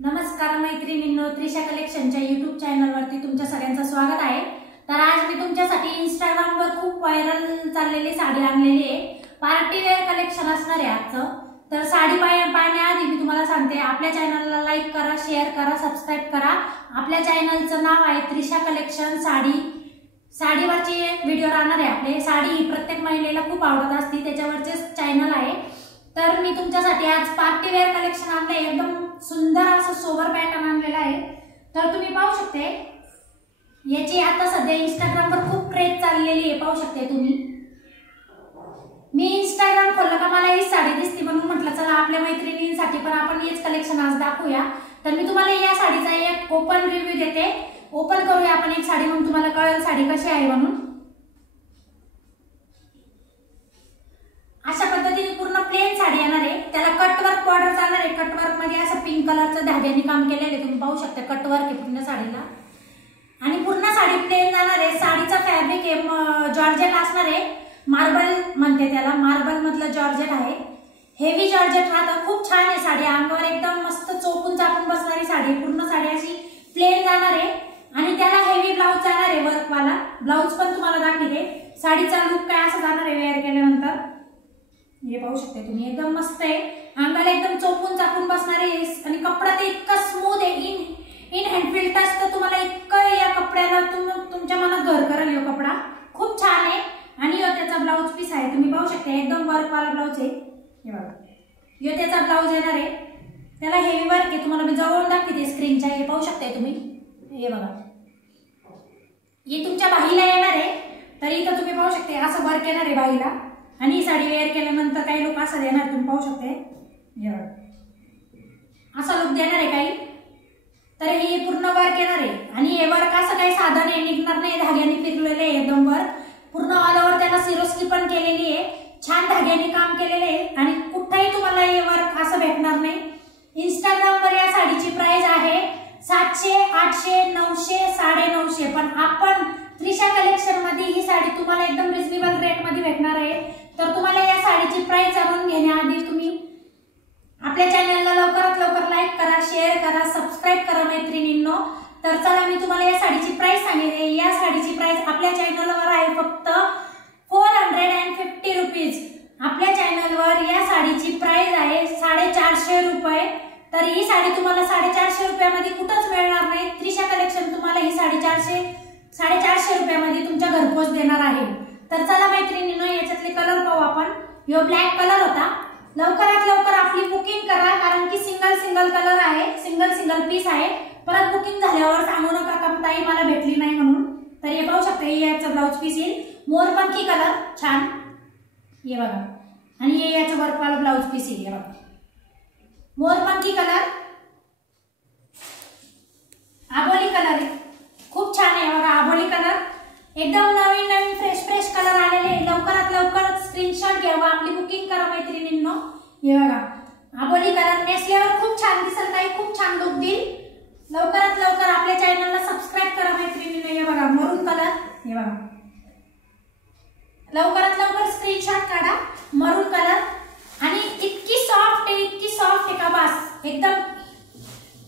नमस्कार मैत्रिणींनो, त्रिशा कलेक्शनच्या YouTube चॅनलवरती तुमच्या सगळ्यांचं स्वागत आहे। तर आज मी तुमच्यासाठी Instagramवर खूप व्हायरल चाललेली साडी आणलेली आहे। पार्टी वेअर कलेक्शन असणार आहे आजचं। तर साडी पाहण्याआधी मी तुम्हाला सांगते, आपल्या चॅनलला लाईक करा, शेअर करा, सबस्क्राइब करा। आपल्या चॅनलचं नाव आहे त्रिशा कलेक्शन साडीवरचे व्हिडिओ राहणार आहे आपले। साडी ही प्रत्येक महिलेला खूप आवडत असते, त्याच्यावरचे चॅनल आहे। तर मी तुमच्यासाठी आज पार्टी वेअर कलेक्शन आणले, एकदम सुंदर असं सोबर पॅटर्न आणलेला आहे। तर तुम्ही पाहू शकते, याची आता सध्या Instagramवर खूप क्रेज चाललेली आहे, पाहू शकते तुम्ही। मी Instagram खोललं का मला ही साडी दिसते, म्हणून म्हटलं चला आपल्या मैत्रिणींसाठी पण आपण हेच कलेक्शन आज दाखवूया। तर मी तुम्हाला या साडीचा एक ओपन रिव्ह्यू देते, ओपन करूया आपण एक साडी, मग तुम्हाला कळेल साडी कशी आहे म्हणून। अशा पद्धतीने पूर्ण प्लेन साडी येणार आहे, त्याला कटवर्क बॉर्डर जाणार आहे। कटवर्क मध्ये असं पिंक कलरचं धाग्याने काम केलेलं आहे, तुम्ही पाहू शकता कटवर्क आहे पूर्ण साडीला। आणि पूर्ण साडी प्लेन जाणार आहे। साडीचा फॅब्रिक आहे जॉर्जेट असणार आहे, मार्बल म्हणते त्याला, मार्बल मधलं जॉर्जेट आहे, हेवी जॉर्जेट राहतं। खूप छान आहे साडी, अंगावर एकदम मस्त चोपून चापून बसणारी साडी। पूर्ण साडी अशी प्लेन जाणार आहे आणि त्याला हेवी ब्लाउज जाणार आहे, वर्कवाला ब्लाउज पण तुम्हाला दाखवते। साडीचा लुक काय असा जाणार आहे वेअर केल्यानंतर, हे पाहू शकते तुम्ही, एकदम मस्त आहे, अंगाला एकदम चोपून चापून बसणार आहे। आणि कपडा ते इतका स्मूथ आहे, इन हँड फील टच तर तुम्हाला इतकं या कपड्याला तुमच्या मनात घर करेल। यो कपडा खूप छान आहे आणि यो त्याचा ब्लाउज पीस आहे, तुम्ही पाहू शकता एकदम वर्क वाला ब्लाउज आहे। हे बघा, यो त्याचा ब्लाउज येणार आहे, त्याला हेवी वर्क आहे, तुम्हाला मी जवळून दाखवते स्क्रीनच्या, हे पाहू शकता तुम्ही। हे बघा, हे तुमच्या बाहीला येणार आहे, तर इथं तुम्ही पाहू शकते असं वर्क येणार आहे बाहीला। आणि ही साडी वेअर केल्यानंतर काही लोक असं देणार, तुम्ही पाहू शकते असा लुक देणार आहे काही। तर हे पूर्ण वर्क येणार आहे आणि हे वर्क असं काही साधं नाही, निघणार नाही, धाग्याने फिरलेले आहे एकदम वर्क। पूर्ण ऑल ओव्हर त्याला सिरोस्की पण केलेली आहे, छान धाग्याने काम केलेले आहे आणि कुठेही तुम्हाला हे वर्क असं भेटणार नाही। Instagramवर या साडीची प्राइस आहे 700, 800, 900, 950, पण आपण त्रिशा कलेक्शन मध्ये ही साडी तुम्हाला एकदम रिजनेबल रेट मध्ये भेटणार आहे। तर तुम्हाला या साडीची प्राइस जाणून घेण्याआधी तुम्ही आपल्या चॅनलला लवकरात लवकर लाईक करा, शेअर करा, सबस्क्राइब करा मैत्रिणींनो। तर चला मी तुम्हाला या साडीची प्राइस सांगते। या साडीची प्राइस आपल्या चॅनलवर आहे फक्त 450 रुपीज। आपल्या चॅनलवर या साडीची प्राइस आहे 450 रुपये। तर ही साडी तुम्हाला 450 रुपयामध्ये कुठंच मिळणार नाही। त्रिशा कलेक्शन तुम्हाला ही साडी 450 रुपयामध्ये तुमच्या घरपोच देणार आहे। तर चला मैत्रिणींनो, याच्यातले कलर पाहू आपण। यो ब्लॅक कलर होता, लवकरात लवकर आपली बुकिंग करा, कारण की सिंगल कलर आहे, सिंगल पीस आहे। परत बुकिंग झाल्यावर सांगू नका का ताई मला भेटली नाही म्हणून। तर हे पाहू शकता, याचं ब्लाउज पीस येईल मोरपंखी कलर, छान हे बघा। आणि हे याचं वर्कवाला ब्लाउज पीस येईल, हे बघा मोरपंखी कलर, आबोली कलर आहे, खूप छान आहे बघा आबोली कलर, एकदम नवीन फ्रेश कलर आलेले आहे। लवकरात लवकर स्क्रीनशॉट घ्या, आपली बुकिंग करा मैत्रिणींनो। हे बघा आबोली कलर, नेसल्यावर खूप छान दिसेल ताई, खूप छान लुक देईल। लवकरात लवकर आपल्या चॅनलला सबस्क्राइब करा मैत्रिणींनो। हे बघा मरून कलर, हे बघा लवकरात लवकर स्क्रीनशॉट काढा, मरून कलर। आणि इतकी सॉफ्ट आहे का बस, एकदम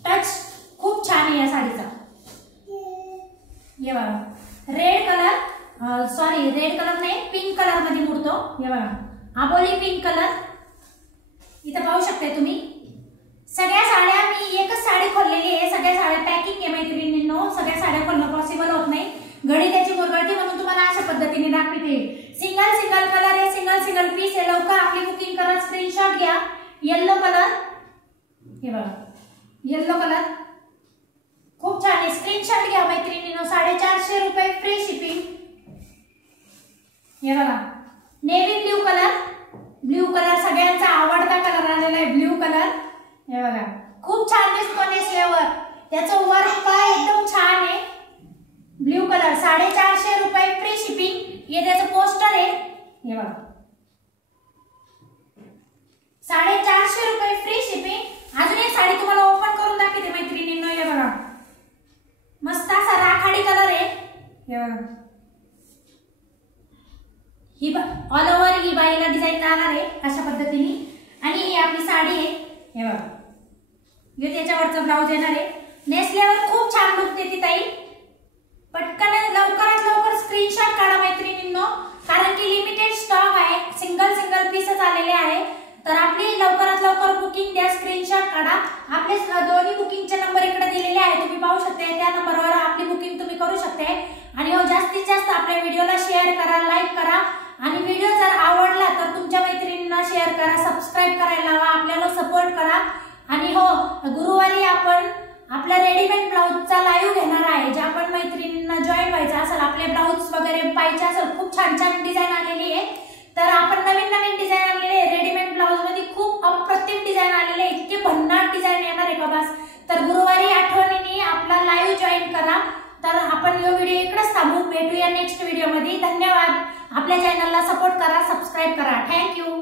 टच खूप छान आहे या साडीचा। हे बघा रेड कलर नाही, पिंक कलर मध्ये मुडतो। हे बघा आबोली पिंक कलर, इथं पाहू शकता तुम्ही। सगळ्या साड्या मी एकच साडी खोललेली आहे, सगळ्या साड्या पॅकिंग आहे मैत्रिणींनो, सगळ्या साड्या खोलणं पॉसिबल होत नाही, घडी त्याची मुरगळती, म्हणून तुम्हाला अशा पद्धतीने दाखवते। सिंगल कलर आहे, सिंगल पीस आहे, लवकर आपली बुकिंग करा, स्क्रीनशॉट घ्या। येलो कलर, हे बघा येलो कलर खूप छान आहे, स्क्रीनशॉट घ्या मैत्रिणींनो। 450 रुपये, फ्री शिपिंग। हे बघा नेव्ही ब्ल्यू कलर सगळ्यांचा आवडता कलर आलेला आहे, ब्ल्यू कलर। हे बघा खूप छान दिसतो नेसल्यावर, त्याचं वर्क काय एकदम छान आहे। ब्ल्यू कलर 450 रुपये, फ्री शिपिंग। हे त्याचं पोस्टर आहे, हे बघा 450 रुपये, फ्री शिपिंग। अजून एक साडी तुम्हाला ओपन करून दाखवते मैत्रिणींनो। हे बघा मस्त असा राखाडी कलर आहे, हे बघा ही ऑल ओव्हर ही बाईला डिझाईन जाणार आहे अशा पद्धतीने। आणि ही आपली साडी आहे, हे बघा हे त्याच्यावरचा ब्लाऊज येणार आहे. नेसल्यावर खूप छान लुक देते ताई. पटकन लवकरात लवकर स्क्रीनशॉट काढा मैत्रिणींनो, कारण की लिमिटेड स्टॉक आहे, सिंगल पीसच आलेले आहे. तर आपली लवकरात लवकर बुकिंग द्या, स्क्रीनशॉट काढा. आपले दोन्ही बुकिंगचे नंबर इकडे दिलेले आहे, तुम्ही पाहू शकता. त्या नंबरवर आपली बुकिंग तुम्ही करू शकता. आणि हो जास्तीत जास्त आपल्या व्हिडिओला शेअर करा, लाईक करा आणि व्हिडिओ जर आवडला तर तुमच्या मैत्रिणींना शेअर करा, सबस्क्राईब करायला लावा, आपल्याला सपोर्ट करा. आणि हो गुरुवारी आपण आपला रेडीमेड ब्लाऊजचा लाईव्ह घेणार आहे. ज्या पण मैत्रिणींना जॉईन व्हायचं असेल, आपले ब्लाऊज वगैरे पाहिजे असेल, खूप छान छान डिझाईन आलेली आहे. तर आपण नवीन डिझाईन आणलेले आहे. रेडीमेड ब्लाऊज मध्ये खूप अप्रतिम डिझाईन आलेले, इतके भन्नाट डिझाईन येणार आहे का बस. तर गुरुवारी आठवणीने आपला लाईव्ह जॉईन करा. तर आपण हा व्हिडिओ इकडेच थांबू, भेटूया नेक्स्ट व्हिडिओ मध्ये. धन्यवाद. आपल्या चॅनलला सपोर्ट करा, सबस्क्राईब करा. थँक्यू.